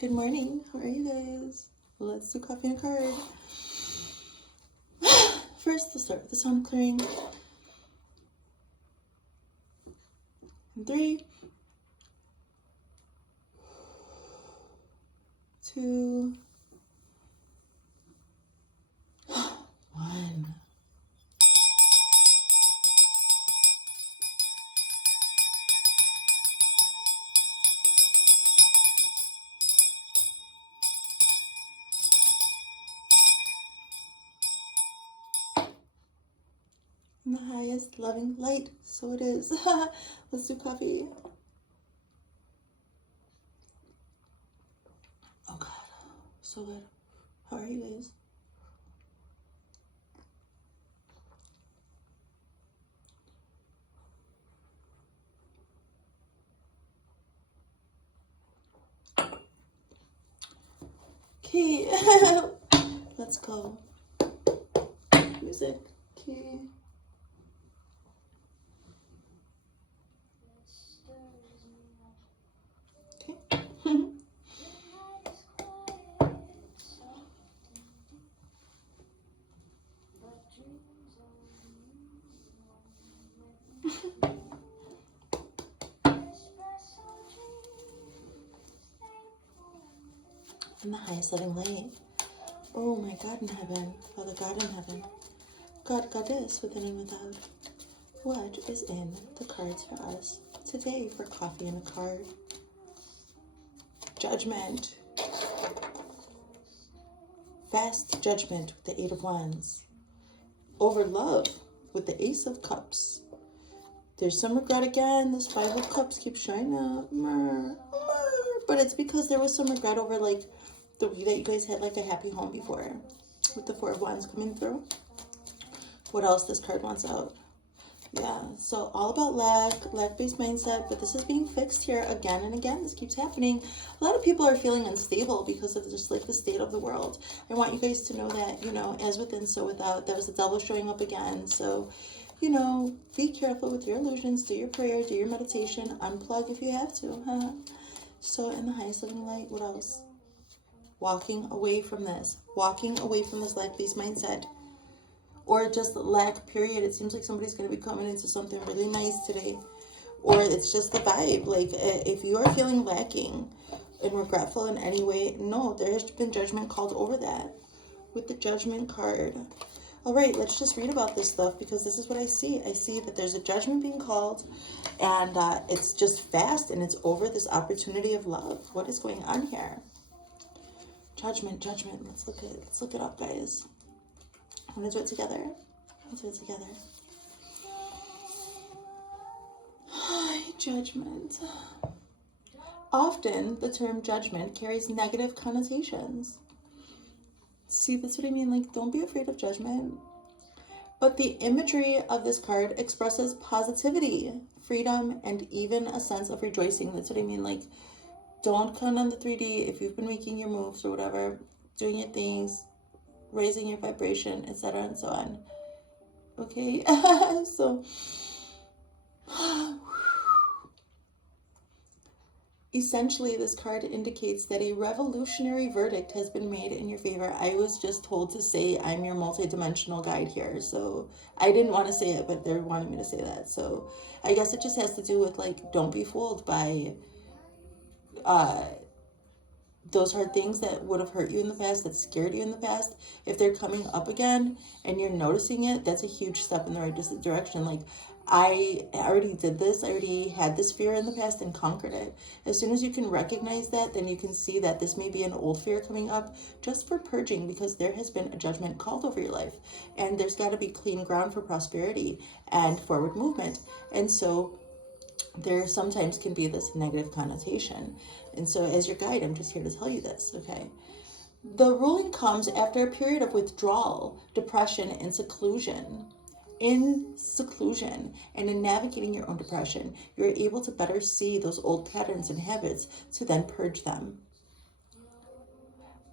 Good morning. How are you guys? Let's do coffee and card. First, we'll start with the sound clearing. In 3, 2, 1. In the highest loving light, so it is. Let's do coffee. Oh God, so good. How are you guys? Okay, let's go. Music. Okay. In the highest loving light. Oh my God in heaven, Father God in heaven, God, Goddess within and without. What is in the cards for us today for coffee and a card? Judgment. Fast judgment with the 8 of Wands. Over love with the Ace of Cups. There's some regret again. This 5 of Cups keeps showing up. But it's because there was some regret over like the way that you guys had like a happy home before. With the 4 of Wands coming through. What else this card wants out? Yeah, so all about lack-based mindset, but this is being fixed here again and again. This keeps happening. A lot of people are feeling unstable because of just like the state of the world. I want you guys to know that, you know, as within, so without. There's the devil showing up again. So, you know, be careful with your illusions. Do your prayer, do your meditation. Unplug if you have to. Huh? So in the highest living light, what else? Walking away from this. Walking away from this lack-based mindset. Or just lack, period. It seems like somebody's going to be coming into something really nice today. Or it's just the vibe. Like, if you are feeling lacking and regretful in any way, no, there has been judgment called over that. With the Judgment card. All right, let's just read about this stuff because this is what I see. I see that there's a judgment being called and it's just fast and it's over this opportunity of love. What is going on here? Judgment. Let's look it up, guys. I'm gonna do it together. Let's do it together. Judgment. Often, the term judgment carries negative connotations. See, that's what I mean. Like, don't be afraid of judgment. But the imagery of this card expresses positivity, freedom, and even a sense of rejoicing. That's what I mean. Like, don't count on the 3D if you've been making your moves or whatever, doing your things, raising your vibration, etc. and so on. Okay, so essentially this card indicates that a revolutionary verdict has been made in your favor. I was just told to say I'm your multi-dimensional guide here, so I didn't want to say it, but they're wanting me to say that. So I guess it just has to do with like, don't be fooled by those hard things that would have hurt you in the past, that scared you in the past. If they're coming up again and you're noticing it, that's a huge step in the right direction. Like, I already did this. I already had this fear in the past and conquered it. As soon as you can recognize that, then you can see that this may be an old fear coming up just for purging, because there has been a judgment called over your life. And there's got to be clean ground for prosperity and forward movement. And so there sometimes can be this negative connotation. And so as your guide, I'm just here to tell you this, okay? The ruling comes after a period of withdrawal, depression, and seclusion. In seclusion and in navigating your own depression, you're able to better see those old patterns and habits to then purge them.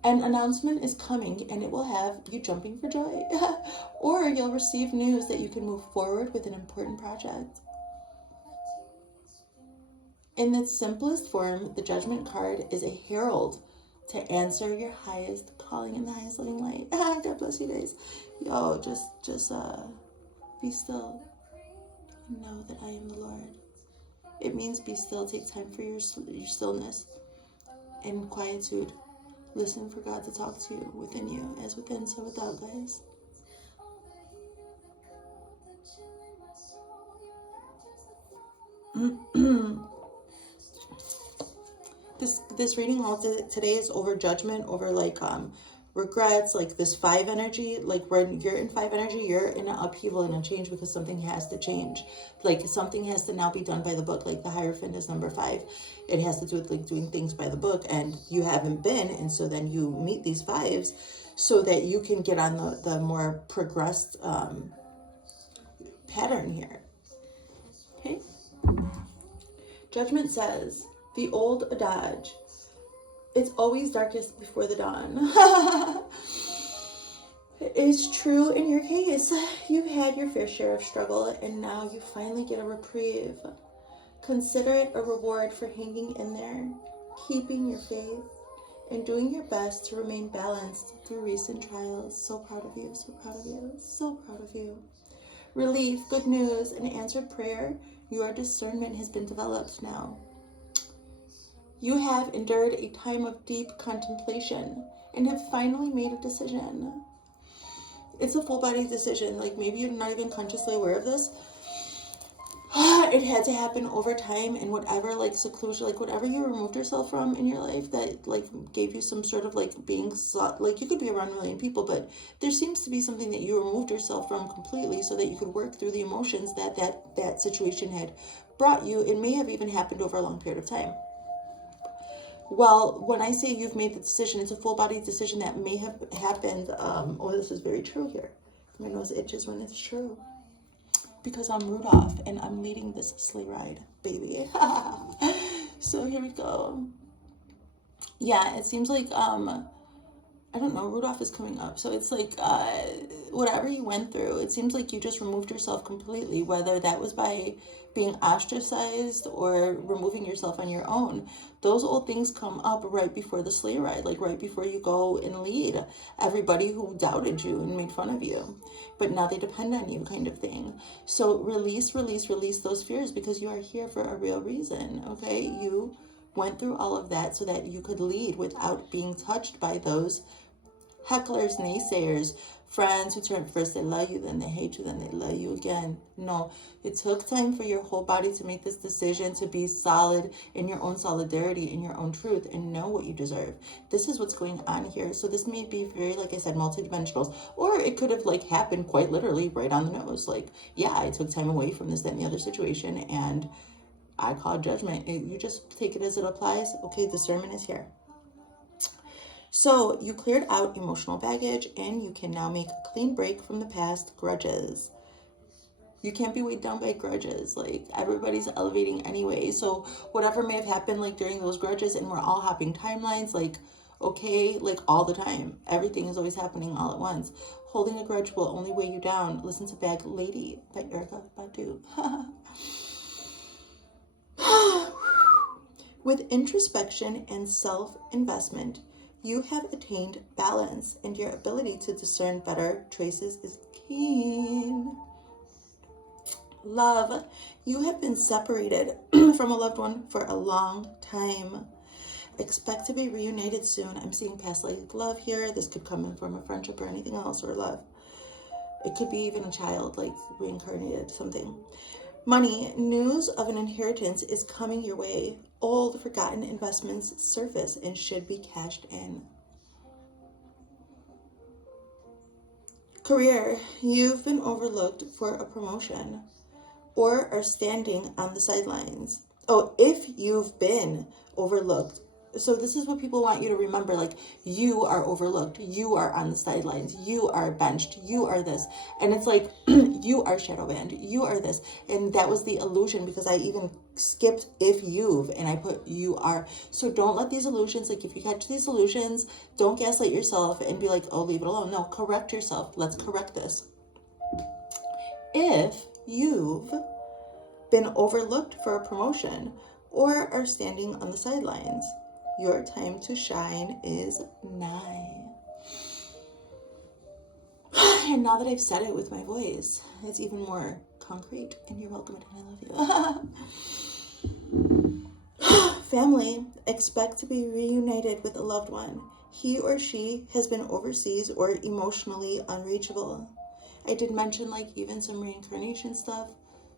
An announcement is coming and it will have you jumping for joy. Or you'll receive news that you can move forward with an important project. In its simplest form, the Judgment card is a herald to answer your highest calling in the highest living light. God bless you guys. Yo, just be still and know that I am the Lord. It means be still. Take time for your stillness and quietude. Listen for God to talk to you within you, as within, so without, guys. This reading all today is over judgment, over like regrets, like this 5 energy. Like when you're in 5 energy, you're in an upheaval and a change because something has to change. Like something has to now be done by the book. Like the Hierophant is number 5. It has to do with like doing things by the book, and you haven't been, and so then you meet these 5s so that you can get on the more progressed pattern here. Okay. Judgment says, the old adage, it's always darkest before the dawn. It's true in your case. You've had your fair share of struggle, and now you finally get a reprieve. Consider it a reward for hanging in there, keeping your faith, and doing your best to remain balanced through recent trials. So proud of you, so proud of you, so proud of you. Relief, good news, and answered prayer. Your discernment has been developed now. You have endured a time of deep contemplation and have finally made a decision. It's a full body decision. Like maybe you're not even consciously aware of this. It had to happen over time, and whatever like seclusion, like whatever you removed yourself from in your life that like gave you some sort of like being like you could be around a million people, but there seems to be something that you removed yourself from completely so that you could work through the emotions that situation had brought you. It may have even happened over a long period of time. Well, when I say you've made the decision, it's a full body decision that may have happened. Oh, this is very true here. My nose itches when it's true. Because I'm Rudolph and I'm leading this sleigh ride, baby. So here we go. Yeah, it seems like, I don't know, Rudolph is coming up. So it's like, whatever you went through, it seems like you just removed yourself completely, whether that was by being ostracized or removing yourself on your own. Those old things come up right before the sleigh ride, like right before you go and lead everybody who doubted you and made fun of you. But now they depend on you, kind of thing. So release those fears, because you are here for a real reason, okay? You went through all of that so that you could lead without being touched by those hecklers, naysayers, friends who turn first they love you, then they hate you, then they love you again. No, it took time for your whole body to make this decision, to be solid in your own solidarity, in your own truth, and know what you deserve. This is what's going on here. So this may be very, like I said, multidimensional, or it could have like happened quite literally right on the nose. Like, yeah, I took time away from this, that, and the other situation, and I call judgment. You just take it as it applies. Okay, discernment is here. So you cleared out emotional baggage, and you can now make a clean break from the past grudges. You can't be weighed down by grudges. Like, everybody's elevating anyway. So whatever may have happened like during those grudges, and we're all hopping timelines, like, okay, like all the time. Everything is always happening all at once. Holding a grudge will only weigh you down. Listen to Bag Lady by Erykah Badu. With introspection and self-investment, you have attained balance, and your ability to discern better choices is keen. Love, you have been separated from a loved one for a long time. Expect to be reunited soon. I'm seeing past life love here. This could come in from a friendship or anything else, or love. It could be even a child, like reincarnated, something. Money, news of an inheritance is coming your way. Old, forgotten investments surface and should be cashed in. Career, you've been overlooked for a promotion or are standing on the sidelines. Oh, if you've been overlooked. So this is what people want you to remember. Like, you are overlooked. You are on the sidelines. You are benched. You are this. And it's like, you are shadow banned. You are this. And that was the illusion, because I even skipped if you've, and I put you are. So don't let these illusions, like if you catch these illusions, don't gaslight yourself and be like, oh, leave it alone. No, correct yourself. Let's correct this. If you've been overlooked for a promotion or are standing on the sidelines, Your time to shine is nigh. And now that I've said it with my voice, it's even more concrete. And you're welcome, and I love you. Family, expect to be reunited with a loved one. He or she has been overseas or emotionally unreachable. I did mention like even some reincarnation stuff.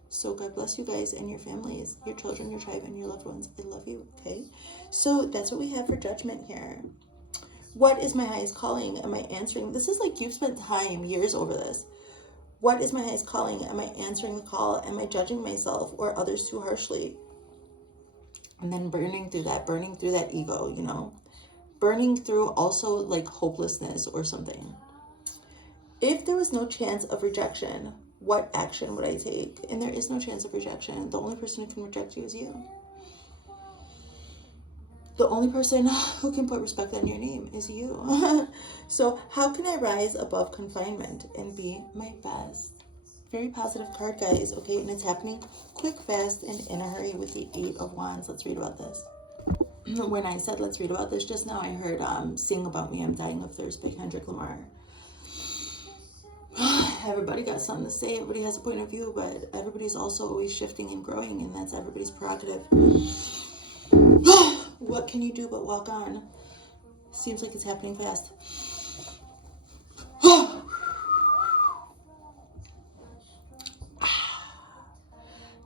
So God bless you guys and your families, your children, your tribe, and your loved ones. I love you, okay? So that's what we have for judgment here. What is my highest calling? Am I answering? This is like you've spent time, years over this. What is my highest calling? Am I answering the call? Am I judging myself or others too harshly? And then burning through that ego, you know? Burning through also like hopelessness or something. If there was no chance of rejection, what action would I take? And there is no chance of rejection. The only person who can reject you is you. The only person who can put respect on your name is you. So how can I rise above confinement and be my best? Very positive card, guys. Okay, and it's happening quick, fast, and in a hurry with the 8 of Wands. Let's read about this. When I said let's read about this just now, I heard Sing About Me, I'm Dying of Thirst by Kendrick Lamar. Everybody got something to say. Everybody has a point of view, but everybody's also always shifting and growing, and that's everybody's prerogative. What can you do but walk on? Seems like it's happening fast.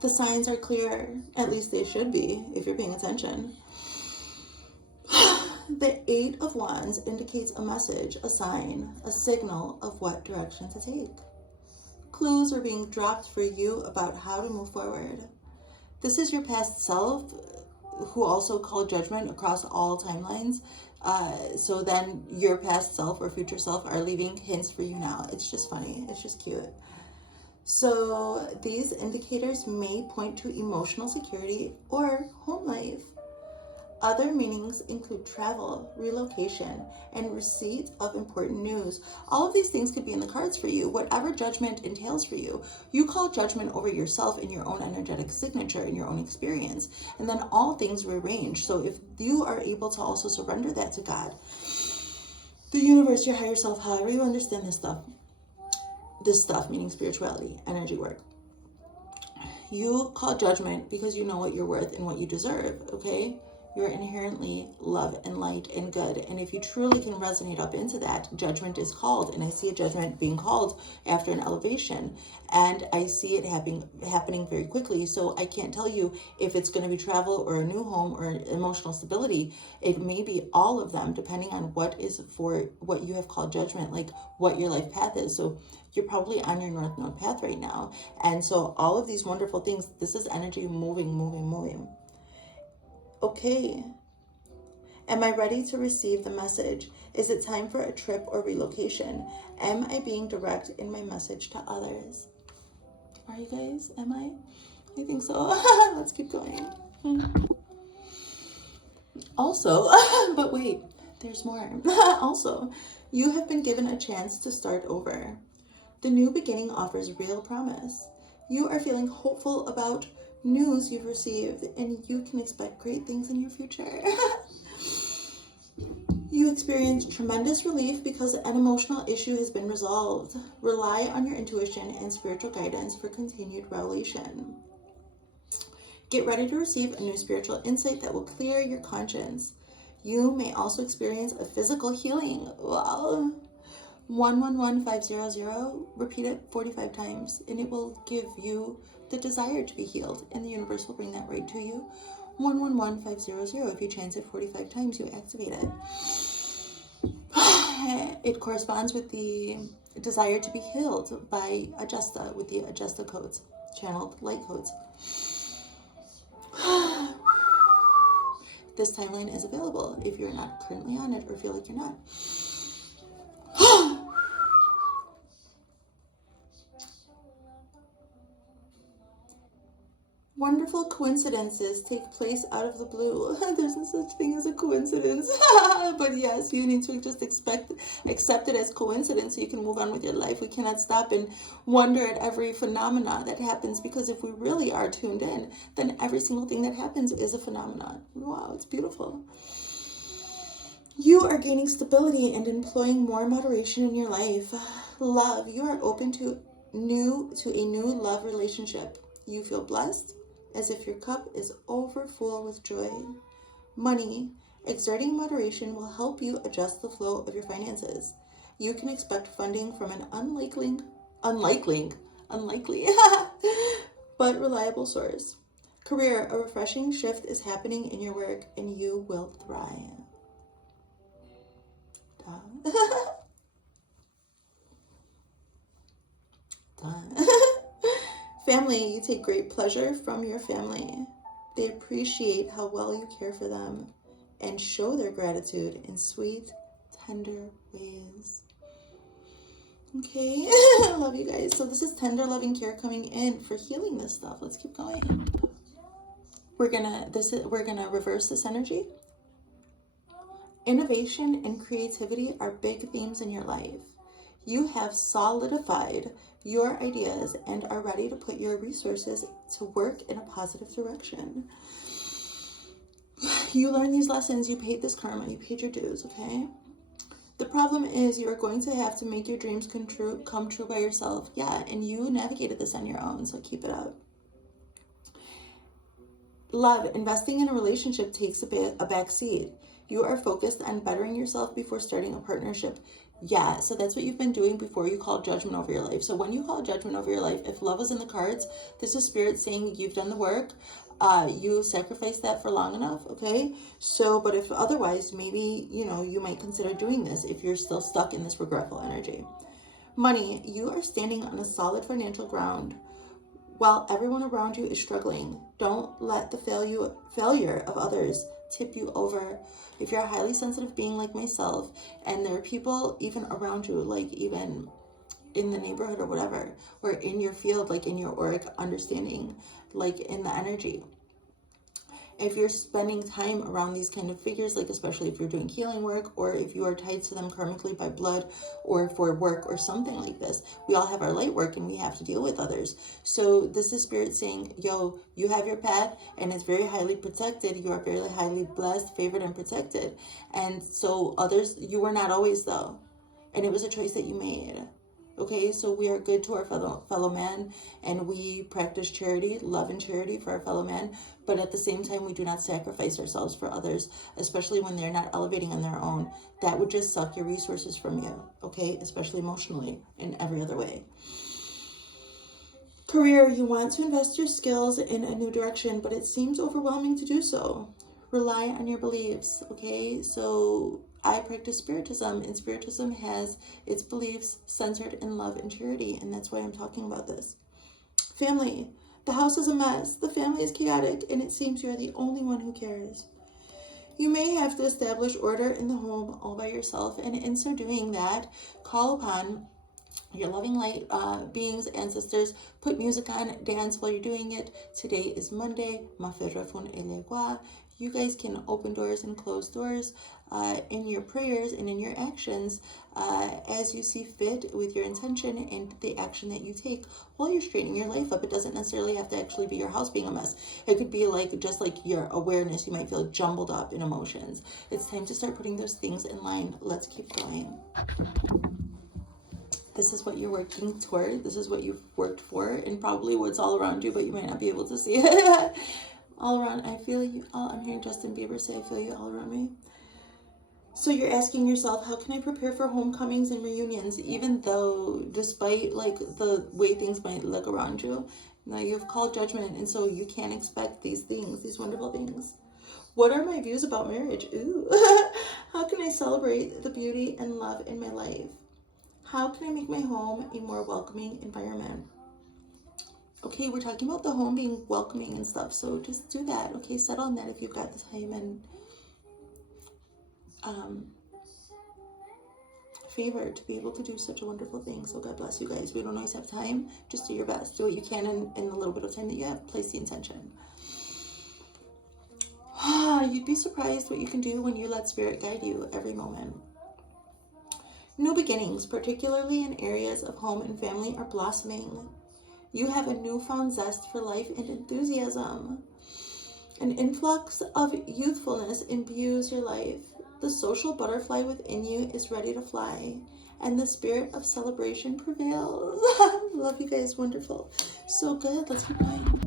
The signs are clear. At least they should be, if you're paying attention. The 8 of Wands indicates a message, a sign, a signal of what direction to take. Clues are being dropped for you about how to move forward. This is your past self, who also called judgment across all timelines. So then your past self or future self are leaving hints for you now. It's just funny. It's just cute. So these indicators may point to emotional security or home life. Other meanings include travel, relocation, and receipt of important news. All of these things could be in the cards for you, whatever judgment entails for you. You call judgment over yourself in your own energetic signature, in your own experience, and then all things rearrange. So if you are able to also surrender that to God, the universe, your higher self, however you understand this stuff meaning spirituality, energy work, you call judgment because you know what you're worth and what you deserve, okay? You're inherently love and light and good. And if you truly can resonate up into that, judgment is called. And I see a judgment being called after an elevation. And I see it happening very quickly. So I can't tell you if it's going to be travel or a new home or emotional stability. It may be all of them, depending on what is for what you have called judgment, like what your life path is. So you're probably on your North Node path right now. And so all of these wonderful things, this is energy moving. Okay, am I ready to receive the message? Is it time for a trip or relocation? Am I being direct in my message to others? Are you guys? Am I? I think so. Let's keep going. Also, but wait, there's more. Also, you have been given a chance to start over. The new beginning offers real promise. You are feeling hopeful about news you've received, and you can expect great things in your future. You experience tremendous relief because an emotional issue has been resolved. Rely on your intuition and spiritual guidance for continued revelation. Get ready to receive a new spiritual insight that will clear your conscience. You may also experience a physical healing. Wow. 111500, repeat it 45 times, and it will give you the desire to be healed, and the universe will bring that right to you. 111500, if you chant it 45 times, you activate it. It corresponds with the desire to be healed by Adjusta, with the Adjusta codes, channeled light codes. This timeline is available if you're not currently on it or feel like you're not. Wonderful coincidences take place out of the blue. There's no such thing as a coincidence. But yes, you need to just accept it as coincidence so you can move on with your life. We cannot stop and wonder at every phenomena that happens, because if we really are tuned in, then every single thing that happens is a phenomenon. Wow, it's beautiful. You are gaining stability and employing more moderation in your life. Love, you are open to a new love relationship. You feel blessed, as if your cup is overfull with joy. Money, exerting moderation will help you adjust the flow of your finances. You can expect funding from an unlikely, but reliable source. Career, a refreshing shift is happening in your work and you will thrive. Family, you take great pleasure from your family. They appreciate how well you care for them and show their gratitude in sweet, tender ways. Okay, I love you guys. So this is tender, loving care coming in for healing this stuff. Let's keep going. We're gonna reverse this energy. Innovation and creativity are big themes in your life. You have solidified your ideas and are ready to put your resources to work in a positive direction. You learned these lessons, you paid this karma, you paid your dues, okay? The problem is you are going to have to make your dreams come true by yourself. Yeah, and you navigated this on your own, so keep it up. Love, investing in a relationship takes a back seat. You are focused on bettering yourself before starting a partnership. Yeah, so that's what you've been doing before you call judgment over your life. So when you call judgment over your life, if love is in the cards, this is spirit saying you've done the work. You sacrificed that for long enough, okay? So, but if otherwise, maybe, you might consider doing this if you're still stuck in this regretful energy. Money, you are standing on a solid financial ground while everyone around you is struggling. Don't let the failure of others tip you over. If you're a highly sensitive being like myself, and there are people even around you, like even in the neighborhood or whatever, or in your field, like in your auric understanding, like in the energy. If you're spending time around these kind of figures, like especially if you're doing healing work, or if you are tied to them karmically by blood or for work or something like this, we all have our light work and we have to deal with others. So this is spirit saying, yo, you have your path and it's very highly protected. You are very highly blessed, favored, and protected. And so others, you were not always though. And it was a choice that you made. Okay, so we are good to our fellow man, and we practice charity, love and charity for our fellow man, but at the same time, we do not sacrifice ourselves for others, especially when they're not elevating on their own. That would just suck your resources from you, okay, especially emotionally and every other way. Career, you want to invest your skills in a new direction, but it seems overwhelming to do so. Rely on your beliefs, okay? So I practice Spiritism, and Spiritism has its beliefs centered in love and charity, and that's why I'm talking about this. Family, the house is a mess, the family is chaotic, and it seems you're the only one who cares. You may have to establish order in the home all by yourself, and in so doing that, call upon your loving light beings, ancestors, put music on, dance while you're doing it. Today is Monday. You guys can open doors and close doors in your prayers and in your actions as you see fit with your intention and the action that you take while you're straightening your life up. It doesn't necessarily have to actually be your house being a mess. It could be like just like your awareness. You might feel jumbled up in emotions. It's time to start putting those things in line. Let's keep going. This is what you're working toward. This is what you've worked for, and probably what's all around you, but you might not be able to see it. All around, I feel you. I'm hearing Justin Bieber say, I feel you all around me. So you're asking yourself, how can I prepare for homecomings and reunions, even though despite like the way things might look around you, now you've called judgment, and so you can't expect these things, these wonderful things. What are my views about marriage? Ooh. How can I celebrate the beauty and love in my life? How can I make my home a more welcoming environment? Okay, we're talking about the home being welcoming and stuff, so just do that. Okay, settle on that if you've got the time and favor to be able to do such a wonderful thing. So God bless you guys. We don't always have time. Just do your best. Do what you can in the little bit of time that you have. Place the intention. You'd be surprised what you can do when you let spirit guide you every moment. New beginnings, particularly in areas of home and family, are blossoming. You have a newfound zest for life and enthusiasm. An influx of youthfulness imbues your life. The social butterfly within you is ready to fly, and the spirit of celebration prevails. Love you guys, wonderful. So good, let's keep going.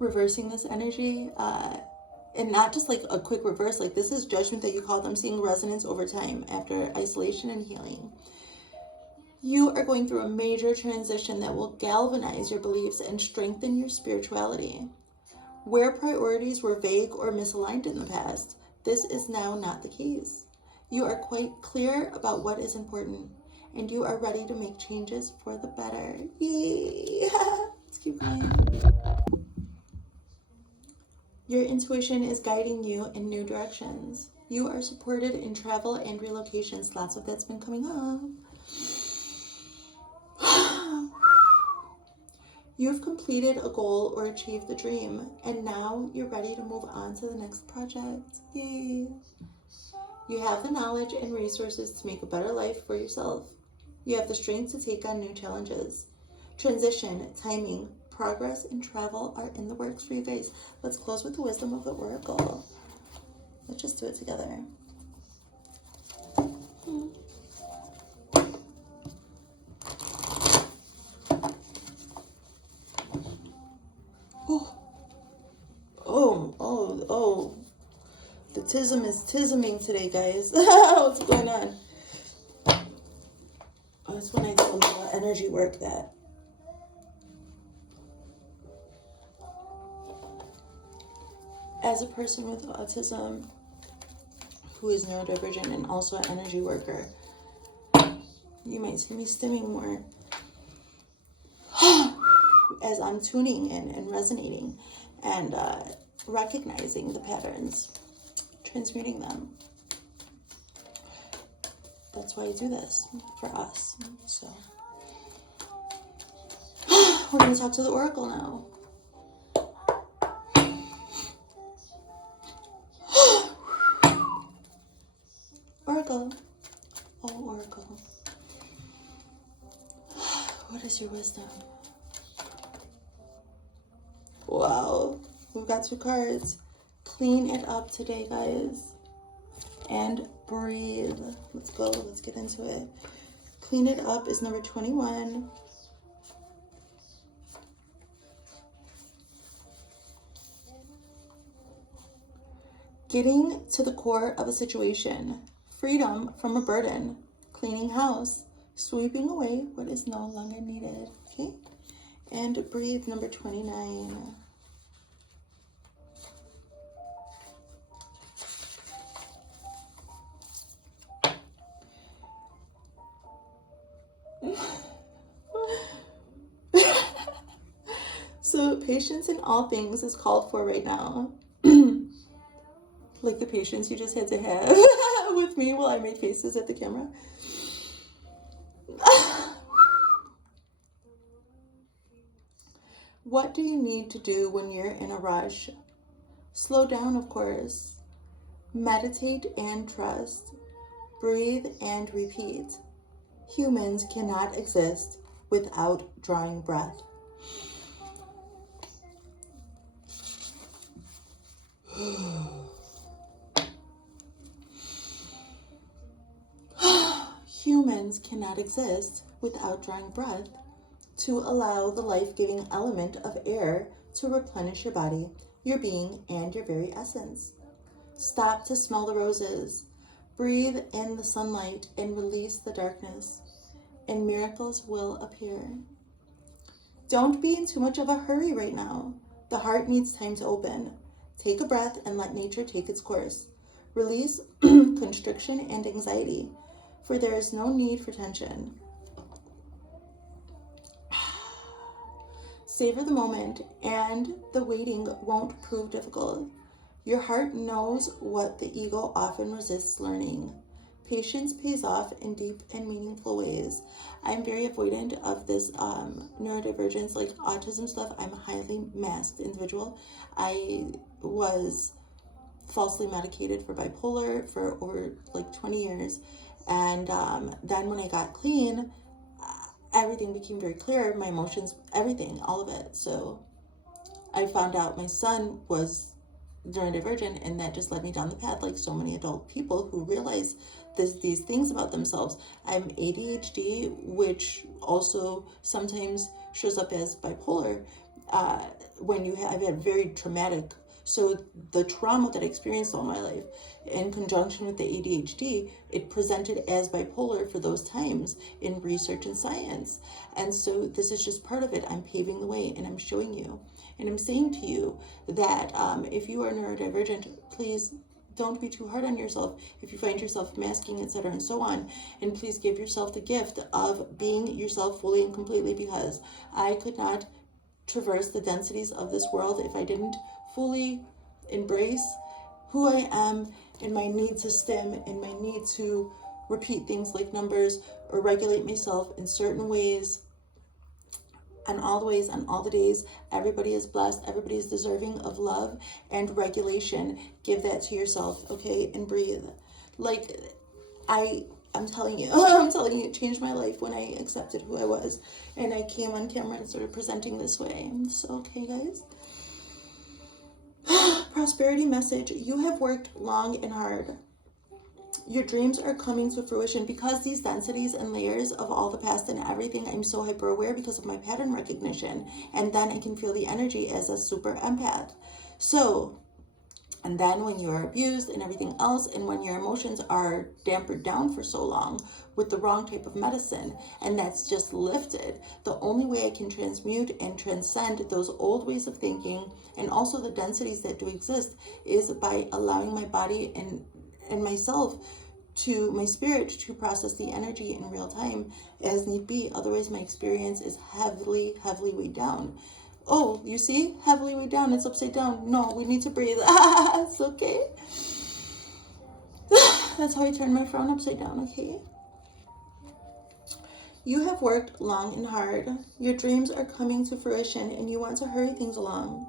Reversing this energy, and not just like a quick reverse, like this is judgment that you called. I'm seeing resonance over time after isolation and healing. You are going through a major transition that will galvanize your beliefs and strengthen your spirituality. Where priorities were vague or misaligned in the past, this is now not the case. You are quite clear about what is important, and you are ready to make changes for the better. Yay! Let's keep going. Your intuition is guiding you in new directions. You are supported in travel and relocations. Lots of that's been coming up. You've completed a goal or achieved the dream, and now you're ready to move on to the next project. Yay! You have the knowledge and resources to make a better life for yourself. You have the strength to take on new challenges. Transition, timing, progress, and travel are in the works for you guys. Let's close with the wisdom of the oracle. Let's just do it together. Oh. The tism is tisming today, guys. What's going on? Oh, that's when I do a little energy work that. As a person with autism who is neurodivergent and also an energy worker, you might see me stimming more as I'm tuning in and resonating and recognizing the patterns, transmuting them. That's why I do this for us. So we're going to talk to the oracle now. Oracle. Oh, oracle. What is your wisdom? Wow. We've got 2 cards. Clean it up today, guys. And breathe. Let's go. Let's get into it. Clean it up is number 21. Getting to the core of a situation. Freedom from a burden. Cleaning house. Sweeping away what is no longer needed. Okay? And breathe, number 29. So patience in all things is called for right now. Like the patience you just had to have with me while I made faces at the camera. What do you need to do when you're in a rush? Slow down, of course. Meditate and trust. Breathe and repeat. Humans cannot exist without drawing breath. Humans cannot exist without drawing breath to allow the life-giving element of air to replenish your body, your being, and your very essence. Stop to smell the roses. Breathe in the sunlight and release the darkness, and miracles will appear. Don't be in too much of a hurry right now. The heart needs time to open. Take a breath and let nature take its course. Release constriction and anxiety, for there is no need for tension. Savor the moment, and the waiting won't prove difficult. Your heart knows what the ego often resists learning. Patience pays off in deep and meaningful ways. I'm very avoidant of this neurodivergence, like autism stuff. I'm a highly masked individual. I was falsely medicated for bipolar for over like 20 years. And then when I got clean, everything became very clear. My emotions, everything, all of it. So I found out my son was neurodivergent, and that just led me down the path like so many adult people who realize these things about themselves. I'm ADHD, which also sometimes shows up as bipolar. I've had very traumatic, so the trauma that I experienced all my life in conjunction with the ADHD, it presented as bipolar for those times in research and science. And so this is just part of it. I'm paving the way and I'm showing you. And I'm saying to you that if you are neurodivergent, please don't be too hard on yourself if you find yourself masking, etc., and so on. And please give yourself the gift of being yourself fully and completely, because I could not traverse the densities of this world if I didn't fully embrace who I am and my need to stim and my need to repeat things like numbers or regulate myself in certain ways. On all the ways, on all the days, everybody is blessed, everybody is deserving of love and regulation. Give that to yourself, okay? And breathe. Like, I'm telling you, it changed my life when I accepted who I was and I came on camera and started presenting this way. So, okay, guys. Prosperity message. You have worked long and hard. Your dreams are coming to fruition because these densities and layers of all the past and everything, I'm so hyper aware because of my pattern recognition. And then I can feel the energy as a super empath. So, and then when you're abused and everything else, and when your emotions are dampened down for so long with the wrong type of medicine, and that's just lifted, the only way I can transmute and transcend those old ways of thinking and also the densities that do exist is by allowing my body and myself to my spirit to process the energy in real time as need be. Otherwise my experience is heavily weighed down. Oh, you see, heavily weighed down, it's upside down. No, we need to breathe. It's okay. That's how I turn my frown upside down, okay? You have worked long and hard. Your dreams are coming to fruition and you want to hurry things along.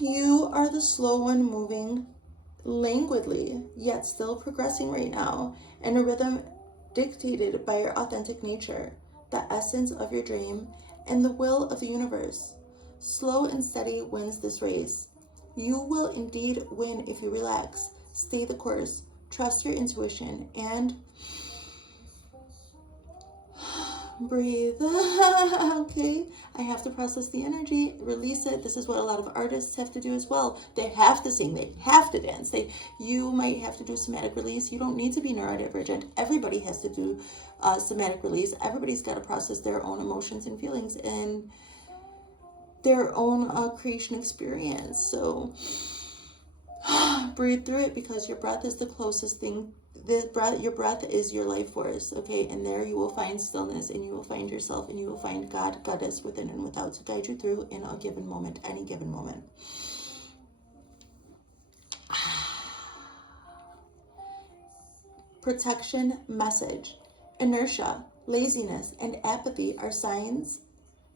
You are the slow one moving languidly, yet still progressing right now in a rhythm dictated by your authentic nature, the essence of your dream, and the will of the universe. Slow and steady wins this race. You will indeed win if you relax, stay the course, trust your intuition, and breathe. Okay, I have to process the energy, release it. This is what a lot of artists have to do as well. They have to sing, they have to dance. You might have to do somatic release. You don't need to be neurodivergent. Everybody has to do somatic release. Everybody's got to process their own emotions and feelings and their own creation experience. So breathe through it, because your breath is the closest thing. Your breath is your life force, okay? And there you will find stillness, and you will find yourself, and you will find God, Goddess within and without to guide you through in a given moment, any given moment. Protection message. Inertia, laziness, and apathy are signs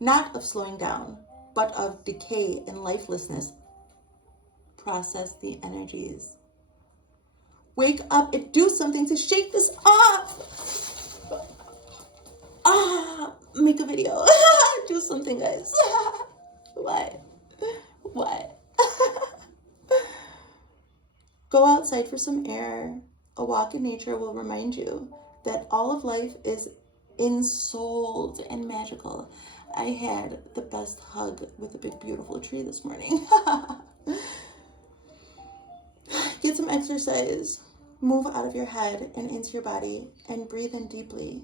not of slowing down, but of decay and lifelessness. Process the energies. Wake up and do something to shake this off. Make a video. Do something, guys. What? Go outside for some air. A walk in nature will remind you that all of life is ensouled and magical. I had the best hug with a big, beautiful tree this morning. Get some exercise. Move out of your head and into your body and breathe in deeply.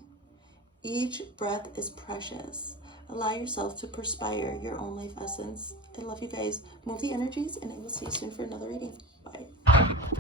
Each breath is precious. Allow yourself to perspire your own life essence. I love you guys. Move the energies, and I will see you soon for another reading. Bye.